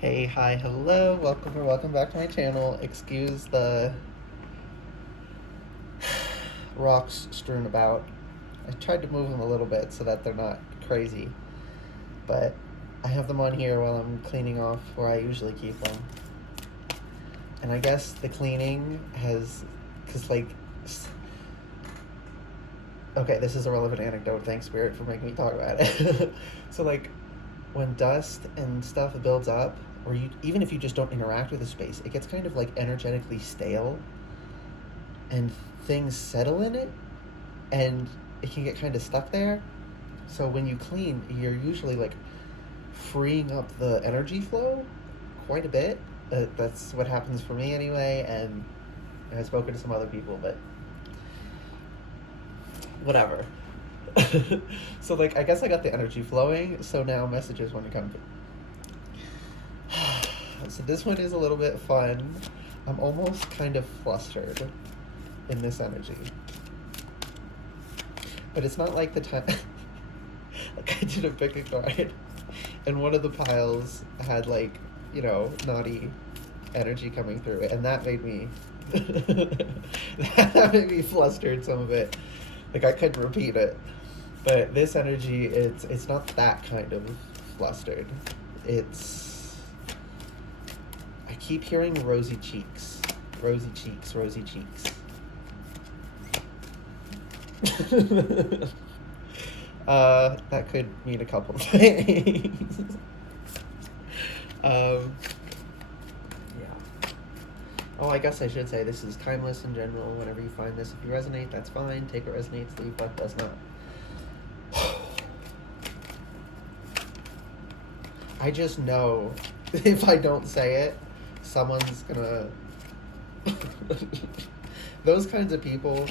Hey, hi, hello, welcome or welcome back to my channel. Excuse the rocks strewn about. I tried to move them a little bit so that they're not crazy, but I have them on here while I'm cleaning off where I usually keep them. And I guess the cleaning has, cause like, okay, this is a relevant anecdote. Thanks, Spirit, for making me talk about it. So like, when dust and stuff builds up, or you even if you just don't interact with the space, it gets kind of like energetically stale, and things settle in it, and it can get kind of stuck there. So when you clean, you're usually like freeing up the energy flow quite a bit. That's what happens for me anyway, and I've spoken to some other people, but whatever. So like, I guess I got the energy flowing, so now messages want to come. So this one is a little bit fun. I'm almost kind of flustered in this energy. But it's not like the time like I did a pick a card and one of the piles had like, naughty energy coming through it, and that made me that made me flustered some of it. Like I couldn't repeat it. But this energy, it's not that kind of flustered. It's I keep hearing rosy cheeks. Rosy cheeks, rosy cheeks. That could mean a couple of things. um, yeah. Oh, I guess I should say this is timeless in general. Whenever you find this, if you resonate, that's fine. Take what resonates, leave what does not. I just know if I don't say it, someone's gonna. Those kinds of people,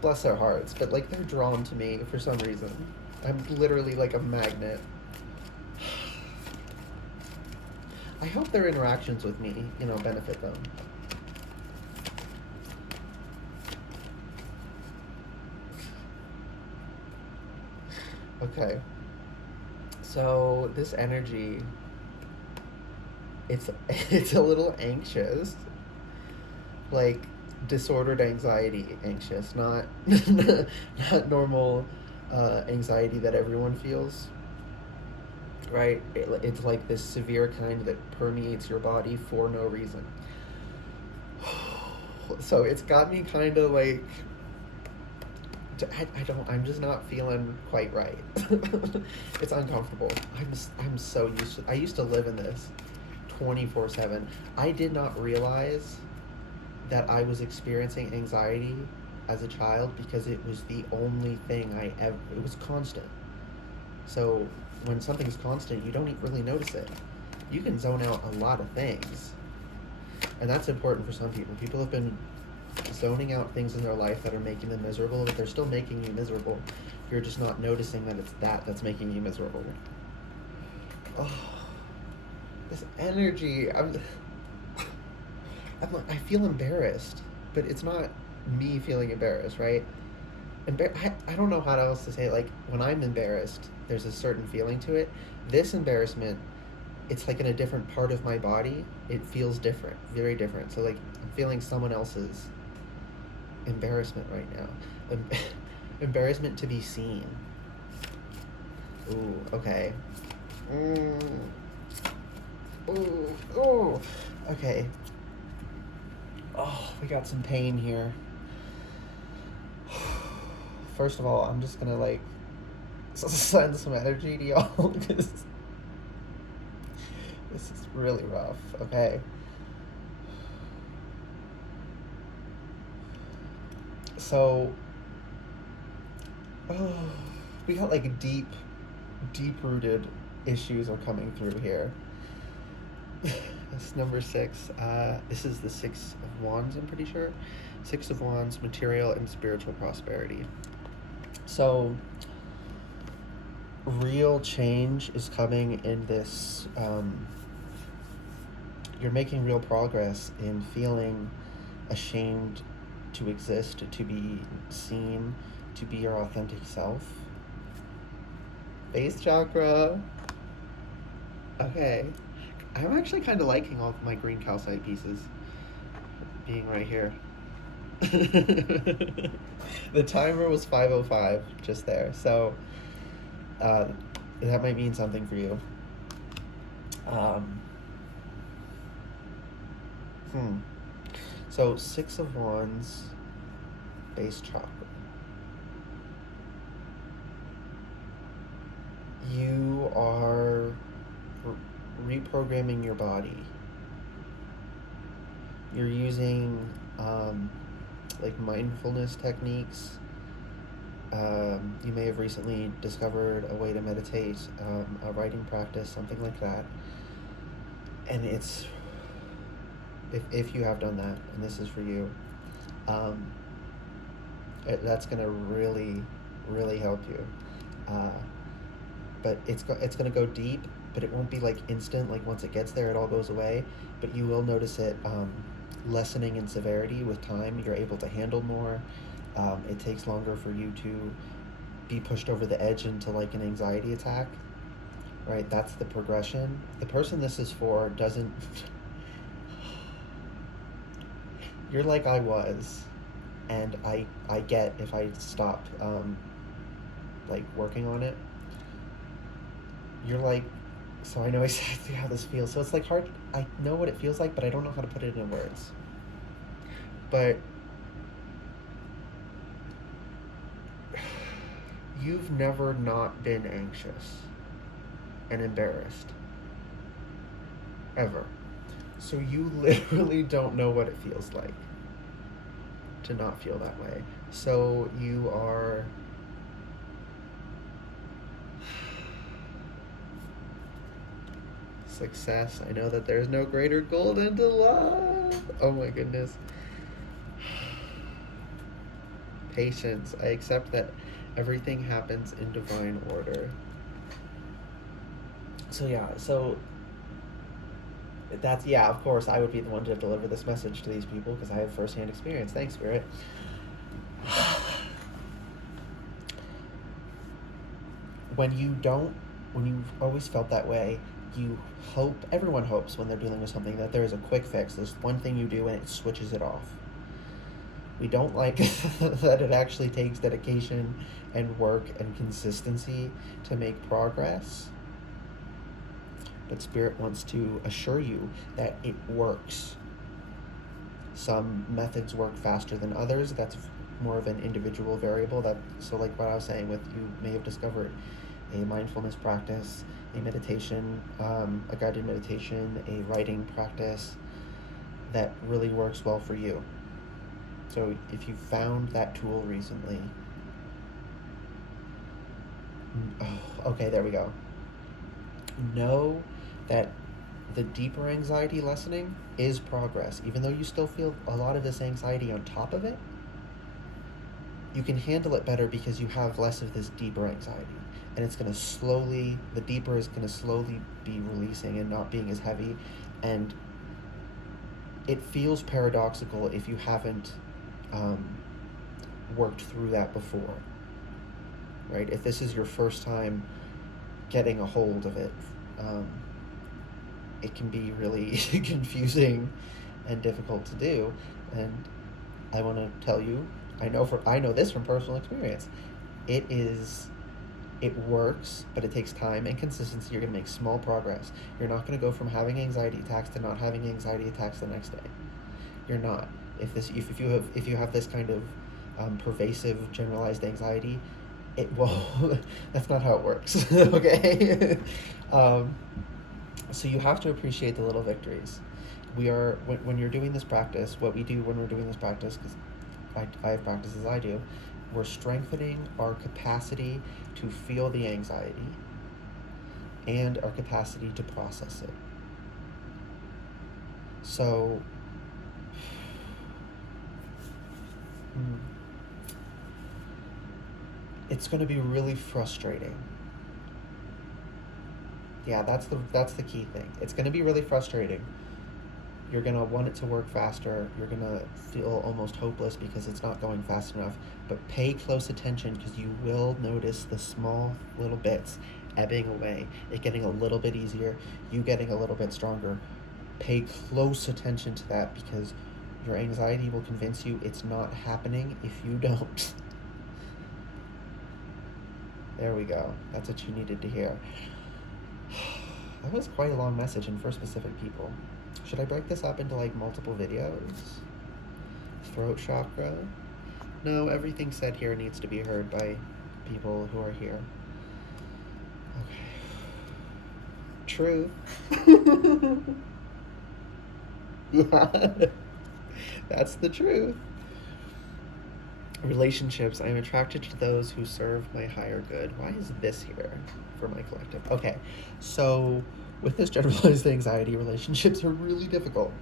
bless their hearts, but like they're drawn to me for some reason. I'm literally like a magnet. I hope their interactions with me, benefit them. Okay. So this energy, it's it's a little anxious, like disordered anxiety anxious, not not normal anxiety that everyone feels, right? It's like this severe kind that permeates your body for no reason. So it's got me kind of like I'm just not feeling quite right. It's uncomfortable. I'm so used to. I used to live in this 24/7. I did not realize that I was experiencing anxiety as a child because it was the only thing it was constant. So when something's constant, you don't really notice it. You can zone out a lot of things. And that's important for some people. People have been zoning out things in their life that are making them miserable, but they're still making you miserable. You're just not noticing that it's that's making you miserable. Oh, this energy. I feel embarrassed, but it's not me feeling embarrassed, right? I don't know how else to say it. Like, when I'm embarrassed, there's a certain feeling to it. This embarrassment, it's like in a different part of my body. It feels different, very different. So, like, I'm feeling someone else's embarrassment right now. Embarrassment to be seen. Ooh, okay. Ooh. Okay. Oh, we got some pain here. First of all, I'm just gonna like send some energy to y'all because this is really rough. Okay. So, we got like deep rooted issues are coming through here. That's number 6. This is the 6 of Wands, I'm pretty sure. 6 of Wands, material and spiritual prosperity. So, real change is coming in this. You're making real progress in feeling ashamed to exist, to be seen, to be your authentic self. Base chakra. Okay. I'm actually kind of liking all of my green calcite pieces being right here. The timer was 5:05 just there, so uh, that might mean something for you. Um, hmm. So 6 of Wands, base chakra. You are reprogramming your body. You're using like mindfulness techniques. You may have recently discovered a way to meditate, a writing practice, something like that. And it's, if you have done that, and this is for you, that's going to really, really help you. But it's going to go deep, but it won't be like instant. Like once it gets there, it all goes away. But you will notice it lessening in severity with time. You're able to handle more. It takes longer for you to be pushed over the edge into like an anxiety attack. Right? That's the progression. The person this is for doesn't. You're like I was, and I get if I stop like working on it. You're like, so I know exactly how this feels. So it's like hard. I know what it feels like, but I don't know how to put it in words. But you've never not been anxious and embarrassed. Ever. So you literally don't know what it feels like to not feel that way. So you are success. I know that there's no greater goal than to love. Oh my goodness. Patience. I accept that everything happens in divine order. So yeah, so that's, yeah, of course I would be the one to deliver this message to these people because I have firsthand experience. Thanks, Spirit. When you've always felt that way, you hope, everyone hopes when they're dealing with something that there is a quick fix. There's one thing you do and it switches it off. We don't like that it actually takes dedication and work and consistency to make progress. But Spirit wants to assure you that it works. Some methods work faster than others. That's more of an individual variable. So like what I was saying with, you may have discovered a mindfulness practice, a meditation, a guided meditation, a writing practice that really works well for you. So if you found that tool recently, okay, there we go. Know that the deeper anxiety lessening is progress. Even though you still feel a lot of this anxiety on top of it, you can handle it better because you have less of this deeper anxiety. And it's going to slowly, the deeper is going to slowly be releasing and not being as heavy. And it feels paradoxical if you haven't worked through that before, right? If this is your first time getting a hold of it, it can be really confusing and difficult to do. And I want to tell you, I know this from personal experience. It works, but it takes time and consistency. You're going to make small progress. You're not going to go from having anxiety attacks to not having anxiety attacks the next day. You're not. If you have this kind of pervasive generalized anxiety, it will. That's not how it works. Okay. So you have to appreciate the little victories. When you're doing this practice, what we do when we're doing this practice, because I have practices I do, we're strengthening our capacity to feel the anxiety and our capacity to process it. So it's going to be really frustrating. Yeah, that's the key thing. It's going to be really frustrating. You're going to want it to work faster. You're going to feel almost hopeless because it's not going fast enough. But pay close attention because you will notice the small little bits. ebbing away, it getting a little bit easier, you getting a little bit stronger. Pay close attention to that, because your anxiety will convince you it's not happening if you don't. There we go. That's what you needed to hear. That was quite a long message, and for specific people. Should I break this up into like multiple videos? Throat chakra? No, everything said here needs to be heard by people who are here. Okay. Truth. Yeah. That's the truth. Relationships. I am attracted to those who serve my higher good. Why is this here for my collective? Okay, so with this generalized anxiety, relationships are really difficult.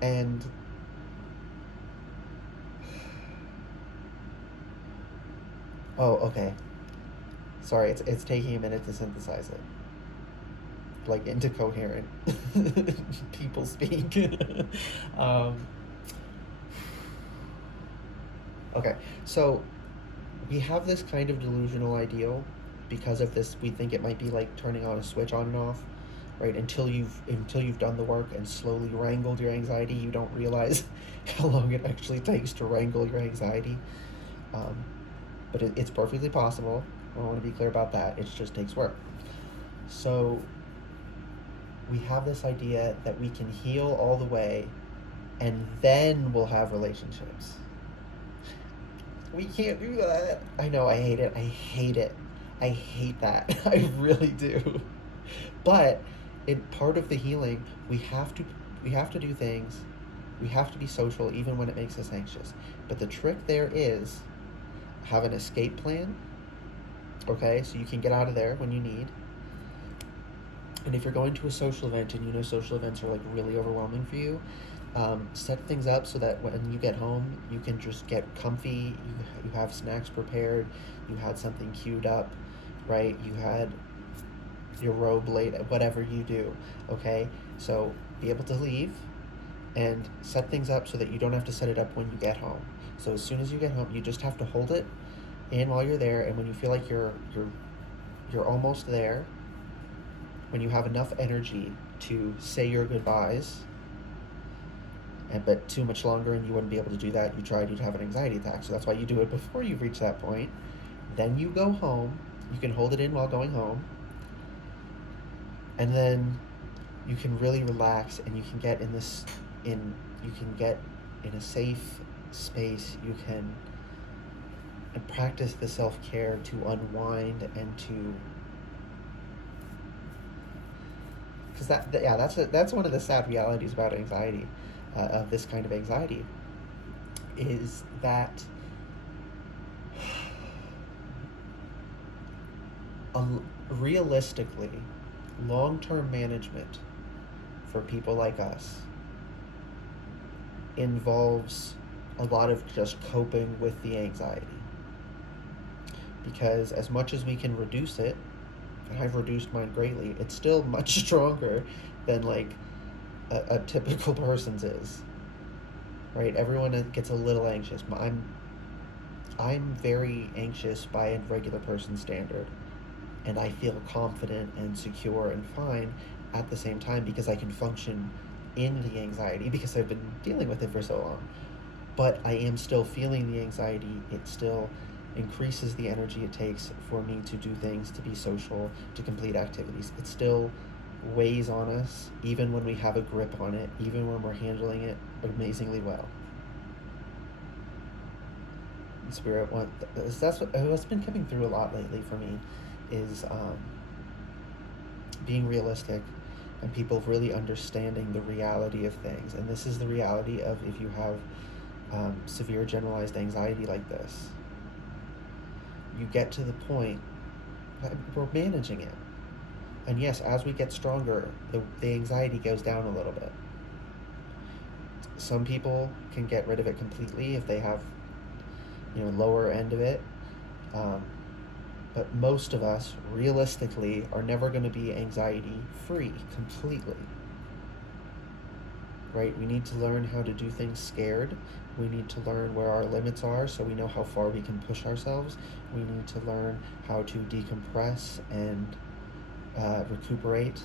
And oh, okay. Sorry, it's taking a minute to synthesize it, like into coherent people speak. um, okay, so we have this kind of delusional ideal because of this. We think it might be like turning on a switch on and off, right? Until you've done the work and slowly wrangled your anxiety, you don't realize how long it actually takes to wrangle your anxiety. Um, but it's perfectly possible. I want to be clear about that. It just takes work. So we have this idea that we can heal all the way, and then we'll have relationships. We can't do that. I know, I hate it. I hate it. I hate that. I really do. But in part of the healing, we have to do things. We have to be social even when it makes us anxious. But the trick there is have an escape plan. Okay, so you can get out of there when you need. And if you're going to a social event and you know social events are like really overwhelming for you, set things up so that when you get home, you can just get comfy. You have snacks prepared. You had something queued up, right? You had your robe laid, whatever you do, okay? So be able to leave and set things up so that you don't have to set it up when you get home. So as soon as you get home, you just have to hold it in while you're there, and when you feel like you're almost there, when you have enough energy to say your goodbyes, but too much longer and you wouldn't be able to do that, you'd have an anxiety attack. So that's why you do it before you've reached that point. Then you go home. You can hold it in while going home. And then you can really relax, and you can get in a safe space. You can practice the self-care to unwind and to, because that's one of the sad realities about anxiety, of this kind of anxiety, is that realistically, long-term management for people like us involves a lot of just coping with the anxiety. Because as much as we can reduce it, and I've reduced mine greatly, it's still much stronger than like a typical person's is, right? Everyone gets a little anxious. I'm very anxious by a regular person's standard, and I feel confident and secure and fine at the same time because I can function in the anxiety because I've been dealing with it for so long. But I am still feeling the anxiety. It still increases the energy it takes for me to do things, to be social, to complete activities. It still weighs on us, even when we have a grip on it, even when we're handling it amazingly well. Spirit, that's what's been coming through a lot lately for me, is being realistic and people really understanding the reality of things. And this is the reality of if you have severe generalized anxiety like this. You get to the point that we're managing it. And yes, as we get stronger, the anxiety goes down a little bit. Some people can get rid of it completely if they have, lower end of it. But most of us, realistically, are never going to be anxiety free completely. right? We need to learn how to do things scared. We need to learn where our limits are so we know how far we can push ourselves. We need to learn how to decompress and recuperate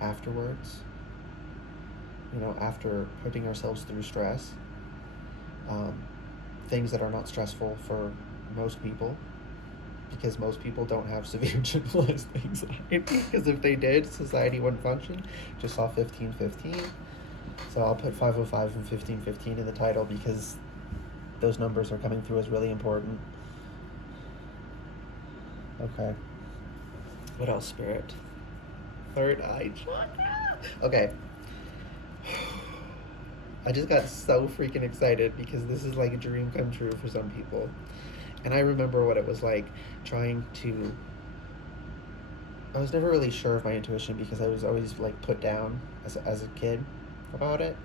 afterwards, after putting ourselves through stress. Um, Things that are not stressful for most people, because most people don't have severe generalized anxiety. Because if they did, society wouldn't function. Just saw 1515. So I'll put 505 and 1515 in the title because those numbers are coming through as really important. Okay. What else, Spirit? Third eye chakra. Okay. I just got so freaking excited because this is like a dream come true for some people. And I remember what it was like trying to. I was never really sure of my intuition because I was always like put down as a kid about it.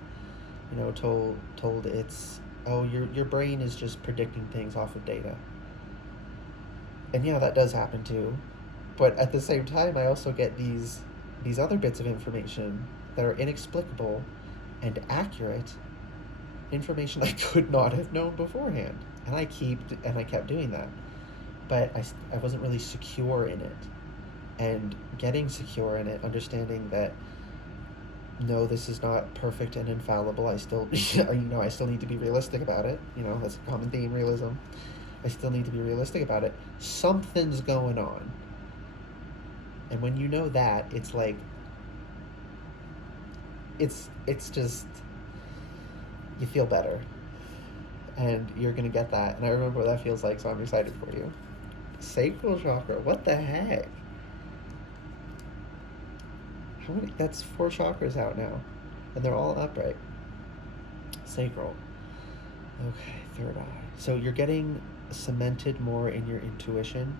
Told it's, oh, your brain is just predicting things off of data. And yeah, that does happen too. But at the same time, I also get these other bits of information that are inexplicable and accurate information I could not have known beforehand. And I kept doing that. But I wasn't really secure in it. And getting secure in it, understanding that no, this is not perfect and infallible. I still, I still need to be realistic about it. That's a common theme, realism. I still need to be realistic about it. Something's going on. And when you know that, it's like, it's just, you feel better. And you're going to get that. And I remember what that feels like, so I'm excited for you. Sacral chakra, what the heck? How many? That's 4 chakras out now. And they're all upright. Sacral. Okay, third eye. So you're getting cemented more in your intuition.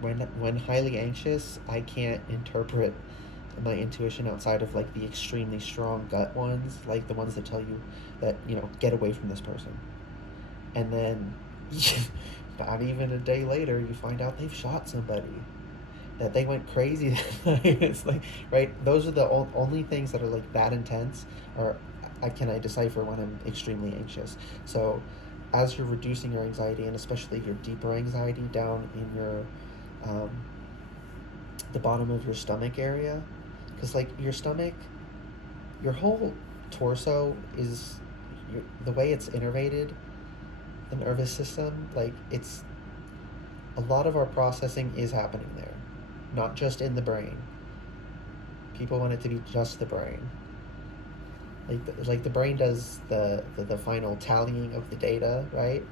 When highly anxious, I can't interpret my intuition outside of like the extremely strong gut ones, like the ones that tell you that, get away from this person. And then not even a day later, you find out they've shot somebody, that they went crazy. It's like, right? Those are the only things that are like that intense, or I decipher when I'm extremely anxious. So as you're reducing your anxiety, and especially your deeper anxiety down in your the bottom of your stomach area, because like your stomach, your whole torso is the way it's innervated, the nervous system, like it's a lot of our processing is happening there, not just in the brain. People want it to be just the brain. Like the brain does the final tallying of the data, right?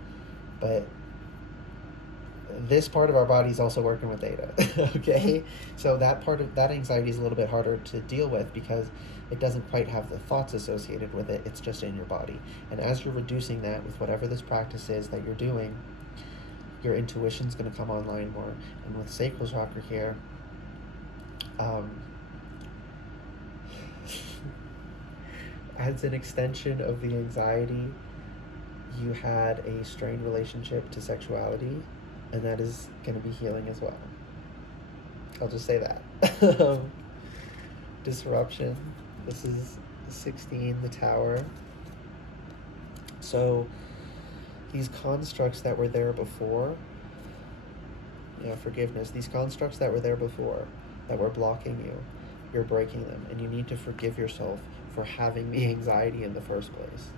But this part of our body is also working with data. Okay, so that part of that anxiety is a little bit harder to deal with because it doesn't quite have the thoughts associated with it. It's just in your body. And as you're reducing that with whatever this practice is that you're doing, your intuition's going to come online more. And with sacral chakra here, as an extension of the anxiety, you had a strained relationship to sexuality, and that is going to be healing as well. I'll just say that. Disruption. This is 16, the tower. So these constructs that were there before, forgiveness, these constructs that were there before that were blocking you, you're breaking them, and you need to forgive yourself for having the anxiety in the first place.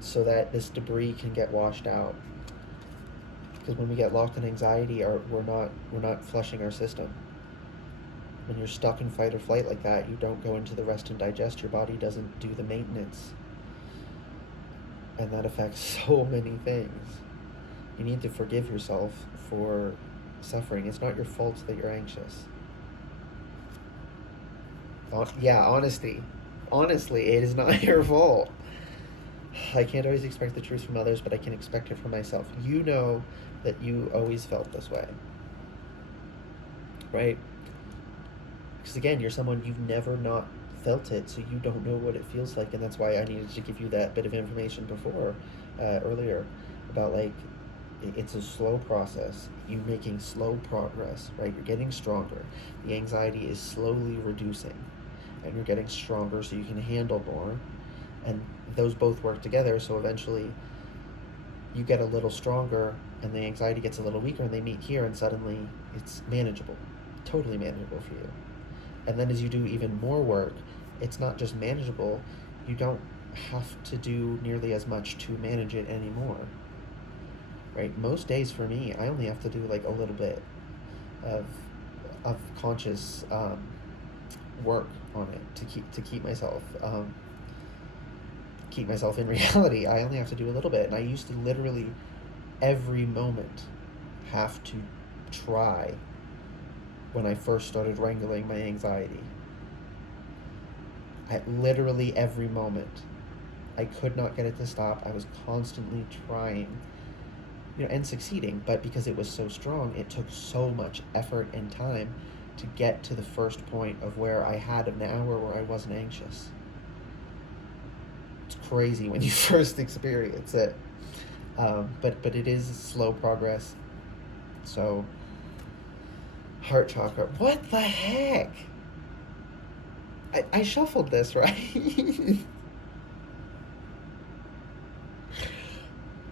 So that this debris can get washed out. Because when we get locked in anxiety, we're not flushing our system. When you're stuck in fight or flight like that, you don't go into the rest and digest. Your body doesn't do the maintenance. And that affects so many things. You need to forgive yourself for suffering. It's not your fault that you're anxious. Honesty. Honestly, it is not your fault. I can't always expect the truth from others, but I can expect it from myself. You know that you always felt this way, right? Because again, you're someone, you've never not felt it, so you don't know what it feels like, and that's why I needed to give you that bit of information before, earlier, about like, It's a slow process. You're making slow progress, right? You're getting stronger. The anxiety is slowly reducing, and you're getting stronger so you can handle more. And those both work together, so eventually you get a little stronger and the anxiety gets a little weaker, and they meet here, and suddenly it's manageable, totally manageable for you. And then as you do even more work, it's not just manageable, you don't have to do nearly as much to manage it anymore. Right? Most days for me, I only have to do like a little bit of conscious work on it to keep myself in reality. I only have to do a little bit, and I used to literally every moment have to try when I first started wrangling my anxiety. At literally every moment, I could not get it to stop. I was constantly trying, and succeeding, but because it was so strong, it took so much effort and time to get to the first point of where I had an hour where I wasn't anxious. It's crazy when you first experience it, but it is slow progress. So, heart chakra. What the heck? I shuffled this, right?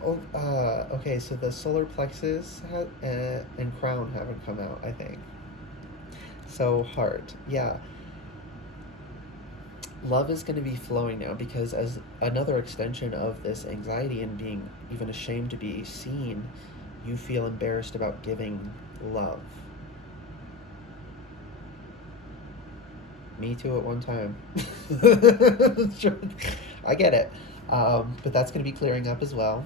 Oh, okay, so the solar plexus and crown haven't come out, I think. So, heart. Yeah. Love is going to be flowing now because, as another extension of this anxiety and being even ashamed to be seen, you feel embarrassed about giving love. Me too at one time. I get it. But that's going to be clearing up as well.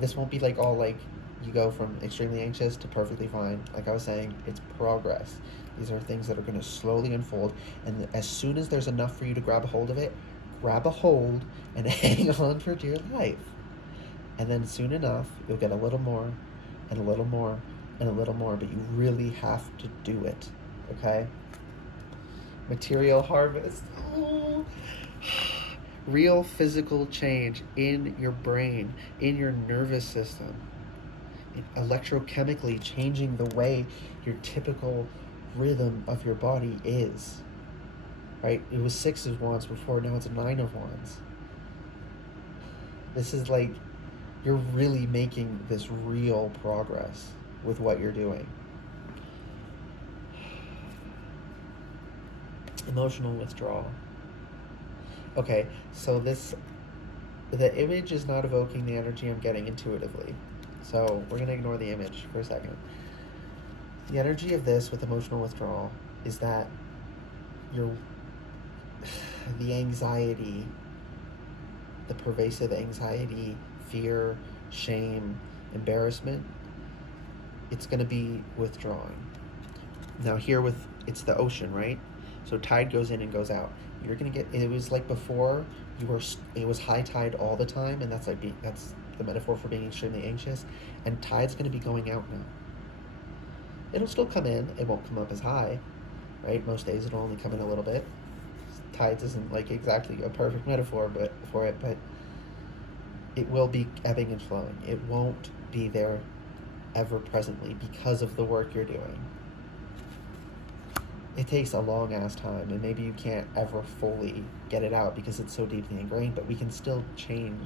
This won't be like all like you go from extremely anxious to perfectly fine. Like I was saying, it's progress. These are things that are going to slowly unfold. And as soon as there's enough for you to grab a hold of it, grab a hold and hang on for dear life. And then soon enough, you'll get a little more and a little more and a little more. But you really have to do it. Okay? Material harvest. Oh. Real physical change in your brain, in your nervous system, electrochemically changing the way your typical rhythm of your body is. Right? It was 6 of Wands before, now it's a 9 of Wands. This is like, you're really making this real progress with what you're doing. Emotional withdrawal. Okay, so the image is not evoking the energy I'm getting intuitively. So we're going to ignore the image for a second. The energy of this with emotional withdrawal is that the anxiety, the pervasive anxiety, fear, shame, embarrassment, it's going to be withdrawing. Now here it's the ocean, right? So tide goes in and goes out. You're gonna get. It was like before. It was high tide all the time, and that's the metaphor for being extremely anxious. And tide's gonna be going out now. It'll still come in. It won't come up as high, right? Most days it'll only come in a little bit. Tides isn't like exactly a perfect metaphor, but it will be ebbing and flowing. It won't be there ever presently because of the work you're doing. It takes a long ass time, and maybe you can't ever fully get it out because it's so deeply ingrained, but we can still change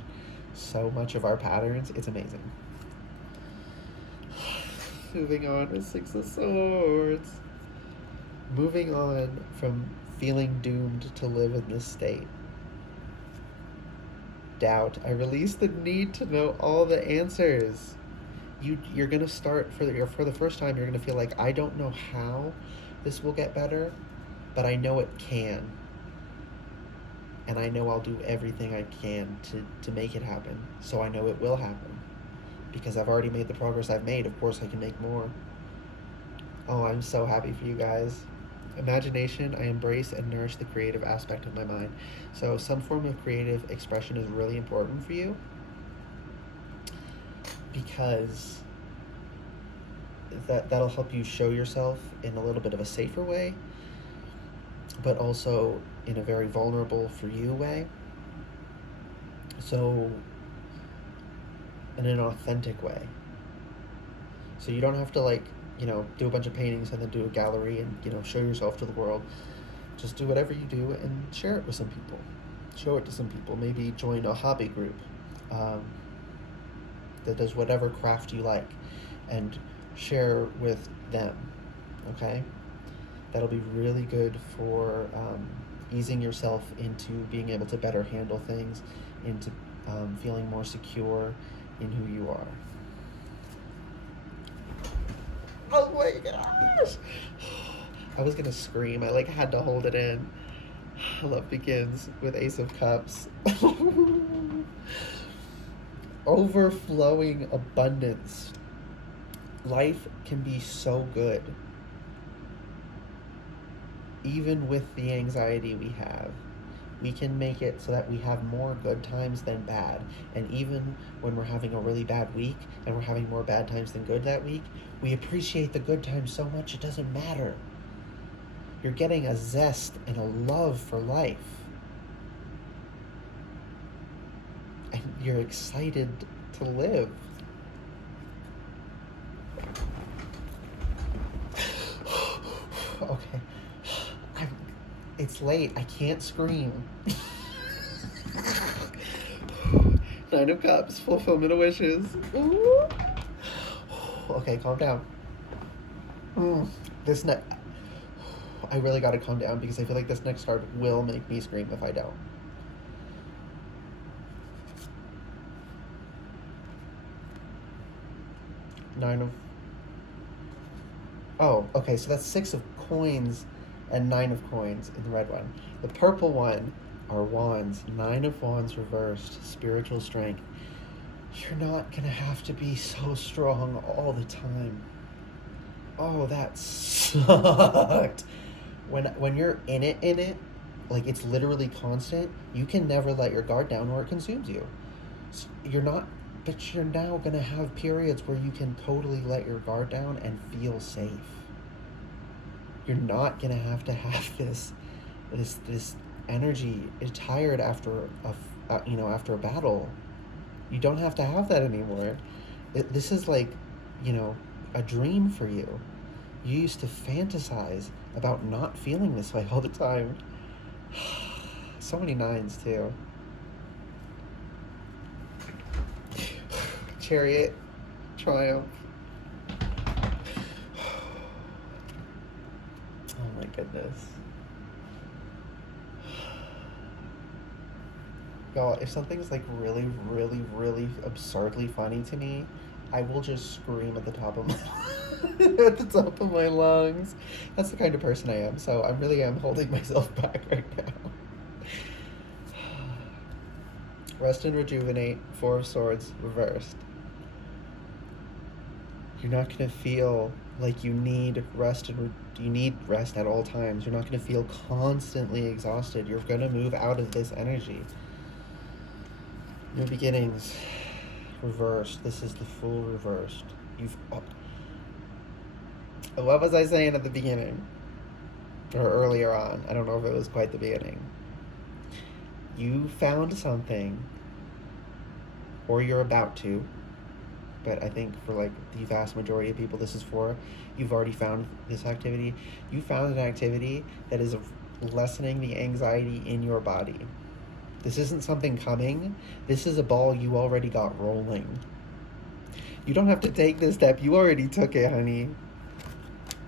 so much of our patterns. It's amazing. Moving on to 6 of Swords. Moving on from feeling doomed to live in this state. Doubt. I release the need to know all the answers. You're gonna start for the first time. You're gonna feel like, I don't know how this will get better, but I know it can. And I know I'll do everything I can to make it happen. So I know it will happen. Because I've already made the progress I've made. Of course I can make more. Oh, I'm so happy for you guys. Imagination, I embrace and nourish the creative aspect of my mind. So some form of creative expression is really important for you. Because that'll help you show yourself in a little bit of a safer way, but also in a very vulnerable for you way. So, in an authentic way. So you don't have to like, do a bunch of paintings and then do a gallery and, show yourself to the world. Just do whatever you do and share it with some people. Show it to some people. Maybe join a hobby group um, that does whatever craft you like and share with them. Okay? That'll be really good for easing yourself into being able to better handle things, into feeling more secure in who you are. Oh my gosh! I was gonna scream. I had to hold it in. Love begins with Ace of Cups. Overflowing abundance. Life can be so good. Even with the anxiety we have, we can make it so that we have more good times than bad. And even when we're having a really bad week and we're having more bad times than good that week, we appreciate the good times so much it doesn't matter. You're getting a zest and a love for life. And you're excited to live. Okay. It's late. I can't scream. Nine of Cups, fulfillment of wishes. Ooh. Okay, calm down. This next... I really gotta calm down because I feel like this next card will make me scream if I don't. Nine of... Oh, okay, so that's 6 of coins and 9 of coins in the red one. The purple one are wands. 9 of wands reversed. Spiritual strength. You're not gonna have to be so strong all the time. Oh, that sucked. When you're in it, like it's literally constant, you can never let your guard down or it consumes you. So you're now gonna have periods where you can totally let your guard down and feel safe. You're not gonna have to have this energy. It's tired after after a battle. You don't have to have that anymore. This is like, a dream for you. You used to fantasize about not feeling this way all the time. So many 9s too. Chariot, Triumph. Oh my goodness. Y'all, if something's like really, really, really absurdly funny to me, I will just scream at the top of my at the top of my lungs. That's the kind of person I am, so I really am holding myself back right now. Rest and rejuvenate, 4 of Swords, reversed. You're not gonna feel like you need rest you need rest at all times. You're not gonna feel constantly exhausted. You're gonna move out of this energy. New beginnings, reversed. This is the Fool reversed. What was I saying at the beginning? Or earlier on? I don't know if it was quite the beginning. You found something, or you're about to, but I think for like the vast majority of people this is for, you've already found this activity. You found an activity that is lessening the anxiety in your body. This isn't something coming. This is a ball you already got rolling. You don't have to take this step. You already took it, honey.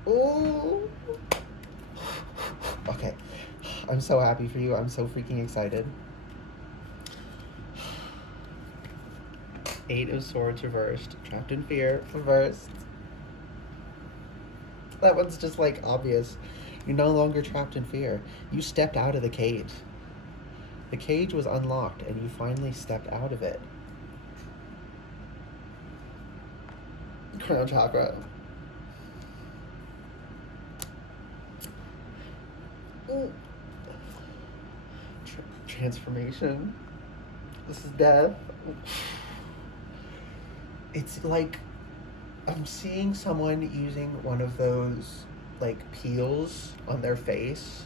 Oh. Okay. I'm so happy for you. I'm so freaking excited. 8 of Swords reversed. Trapped in fear reversed. That one's just like obvious. You're no longer trapped in fear. You stepped out of the cage. The cage was unlocked and you finally stepped out of it. Crown chakra. Ooh. Transformation. This is death. It's like I'm seeing someone using one of those like peels on their face.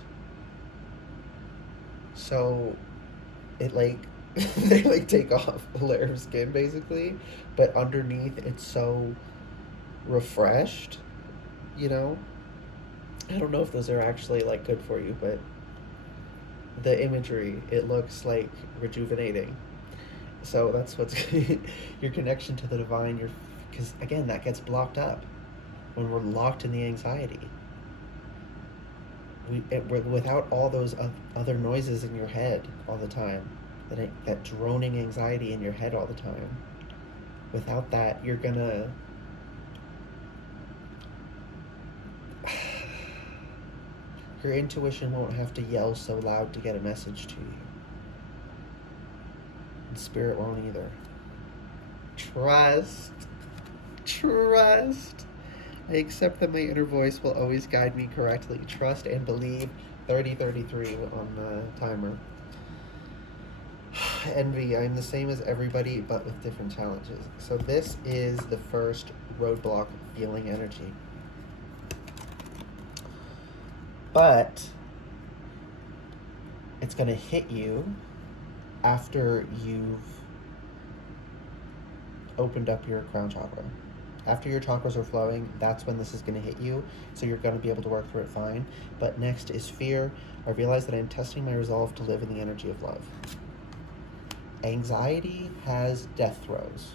So it like they like take off a layer of skin basically, but underneath it's so refreshed, you know? I don't know if those are actually like good for you, but the imagery, it looks like rejuvenating. So that's what's your connection to the divine. Your because again that gets blocked up when we're locked in the anxiety. We're without all those other noises in your head all the time, that droning anxiety in your head all the time. Without that, you're gonna your intuition won't have to yell so loud to get a message to you. And spirit won't either. Trust. Trust. I accept that my inner voice will always guide me correctly. Trust and believe. 30:33 on the timer. Envy. I'm the same as everybody, but with different challenges. So this is the first roadblock, feeling energy. But it's going to hit you after you've opened up your crown chakra. After your chakras are flowing, that's when this is going to hit you. So you're going to be able to work through it fine. But next is fear. I realize that I'm testing my resolve to live in the energy of love. Anxiety has death throes.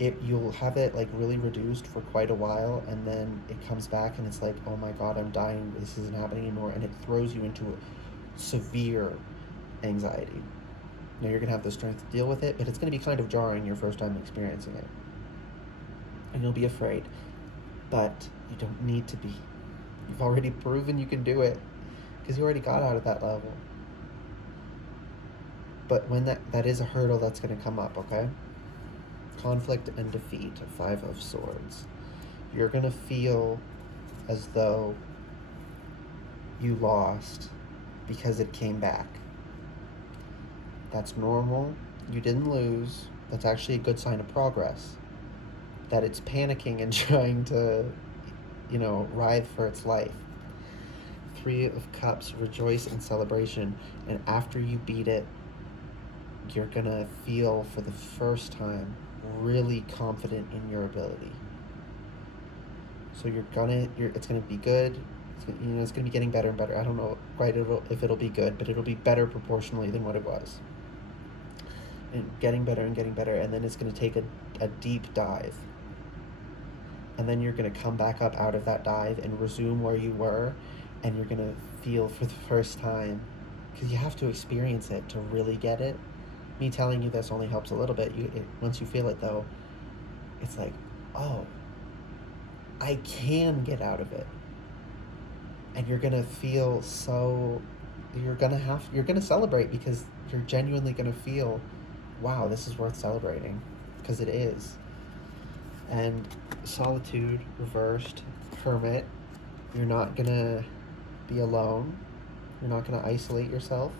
You'll have it like really reduced for quite a while, and then it comes back and it's like, oh my god, I'm dying, this isn't happening anymore, and it throws you into a severe anxiety. Now you're gonna have the strength to deal with it, but it's gonna be kind of jarring your first time experiencing it. And you'll be afraid. But you don't need to be. You've already proven you can do it, because you already got out of that level. But when that is a hurdle that's gonna come up, okay? Conflict and defeat, 5 of Swords. You're going to feel as though you lost because it came back. That's normal. You didn't lose. That's actually a good sign of progress. That it's panicking and trying to, writhe for its life. 3 of Cups, rejoice in celebration. And after you beat it, you're going to feel for the first time really confident in your ability. So it's gonna be good. It's gonna be getting better and better. I don't know quite if it'll be good, but it'll be better proportionally than what it was. And getting better, and then it's gonna take a deep dive. And then you're gonna come back up out of that dive and resume where you were, and you're gonna feel for the first time, because you have to experience it to really get it. Me telling you this only helps a little bit. Once you feel it, though, it's like, oh, I can get out of it. And you're gonna feel you're gonna celebrate, because you're genuinely gonna feel, wow, this is worth celebrating, because it is. And solitude reversed, Hermit. You're not gonna be alone. You're not gonna isolate yourself.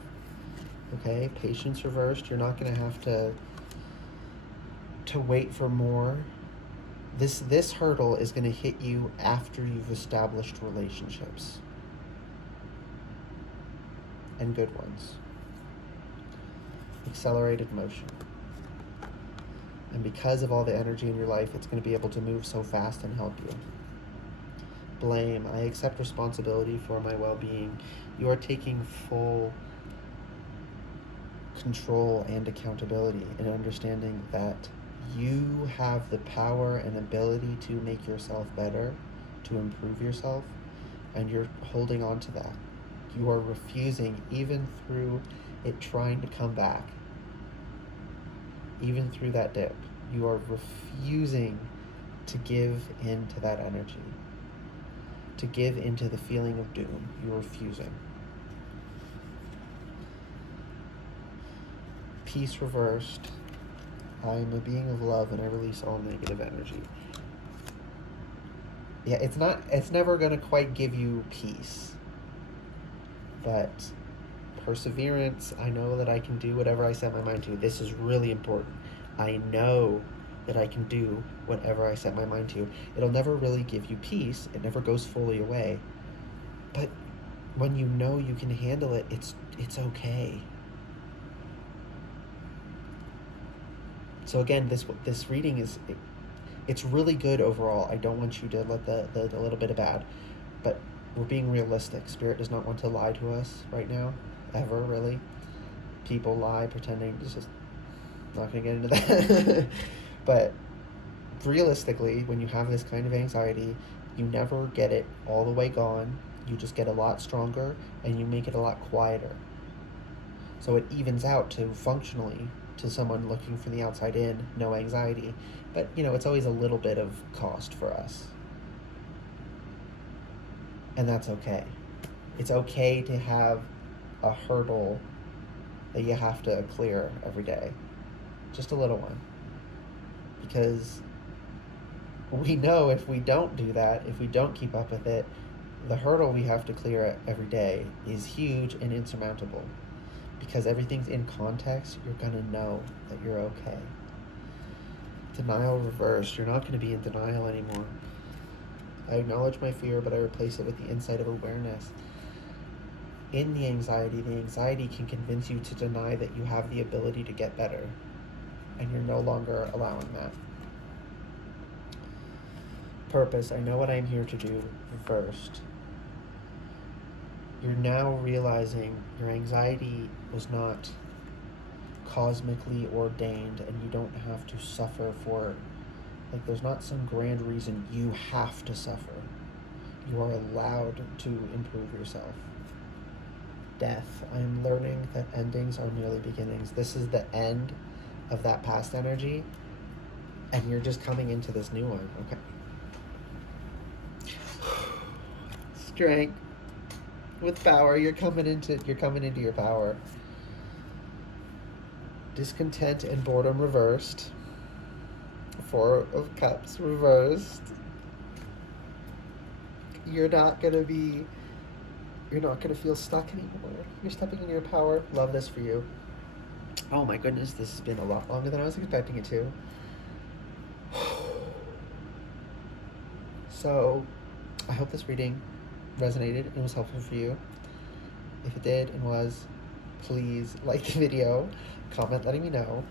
Okay, patience reversed. You're not going to have to wait for more. This hurdle is going to hit you after you've established relationships. And good ones. Accelerated motion. And because of all the energy in your life, it's going to be able to move so fast and help you. Blame. I accept responsibility for my well-being. You are taking full control and accountability, and understanding that you have the power and ability to make yourself better, to improve yourself, and you're holding on to that. You are refusing, even through it trying to come back, even through that dip, you are refusing to give into that energy, to give into the feeling of doom. You're refusing. Peace reversed. I am a being of love, and I release all negative energy. Yeah, it's never going to quite give you peace. But perseverance, I know that I can do whatever I set my mind to. This is really important. I know that I can do whatever I set my mind to. It'll never really give you peace. It never goes fully away. But when you know you can handle it, it's okay. So again, this reading is It's really good overall. I don't want you to let the little bit of bad, but we're being realistic. Spirit does not want to lie to us right now, ever, really. People lie pretending. It's just not going to get into that. But realistically, when you have this kind of anxiety, you never get it all the way gone. You just get a lot stronger and you make it a lot quieter. So it evens out to functionally to someone looking from the outside in, no anxiety. But, it's always a little bit of cost for us. And that's okay. It's okay to have a hurdle that you have to clear every day. Just a little one. Because we know if we don't do that, if we don't keep up with it, the hurdle we have to clear every day is huge and insurmountable. Because everything's in context, you're going to know that you're okay. Denial reversed. You're not going to be in denial anymore. I acknowledge my fear, but I replace it with the insight of awareness. In the anxiety can convince you to deny that you have the ability to get better. And you're no longer allowing that. Purpose. I know what I'm here to do. Reversed. You're now realizing your anxiety was not cosmically ordained and you don't have to suffer for it. Like, there's not some grand reason you have to suffer. You are allowed to improve yourself. Death. I'm learning that endings are merely beginnings. This is the end of that past energy, and you're just coming into this new one. Okay. Strength. With power, you're coming into your power. Discontent and boredom reversed. Four of Cups reversed. You're not gonna feel stuck anymore. You're stepping into your power. Love this for you. Oh my goodness, this has been a lot longer than I was expecting it to. So, I hope this reading resonated and was helpful for you. If it did and was, please like the video, comment letting me know,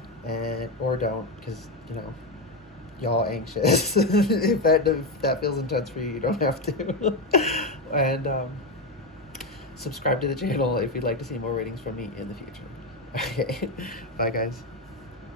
or don't, because y'all anxious. if that feels intense for you, you don't have to. And subscribe to the channel if you'd like to see more readings from me in the future. Okay, bye guys.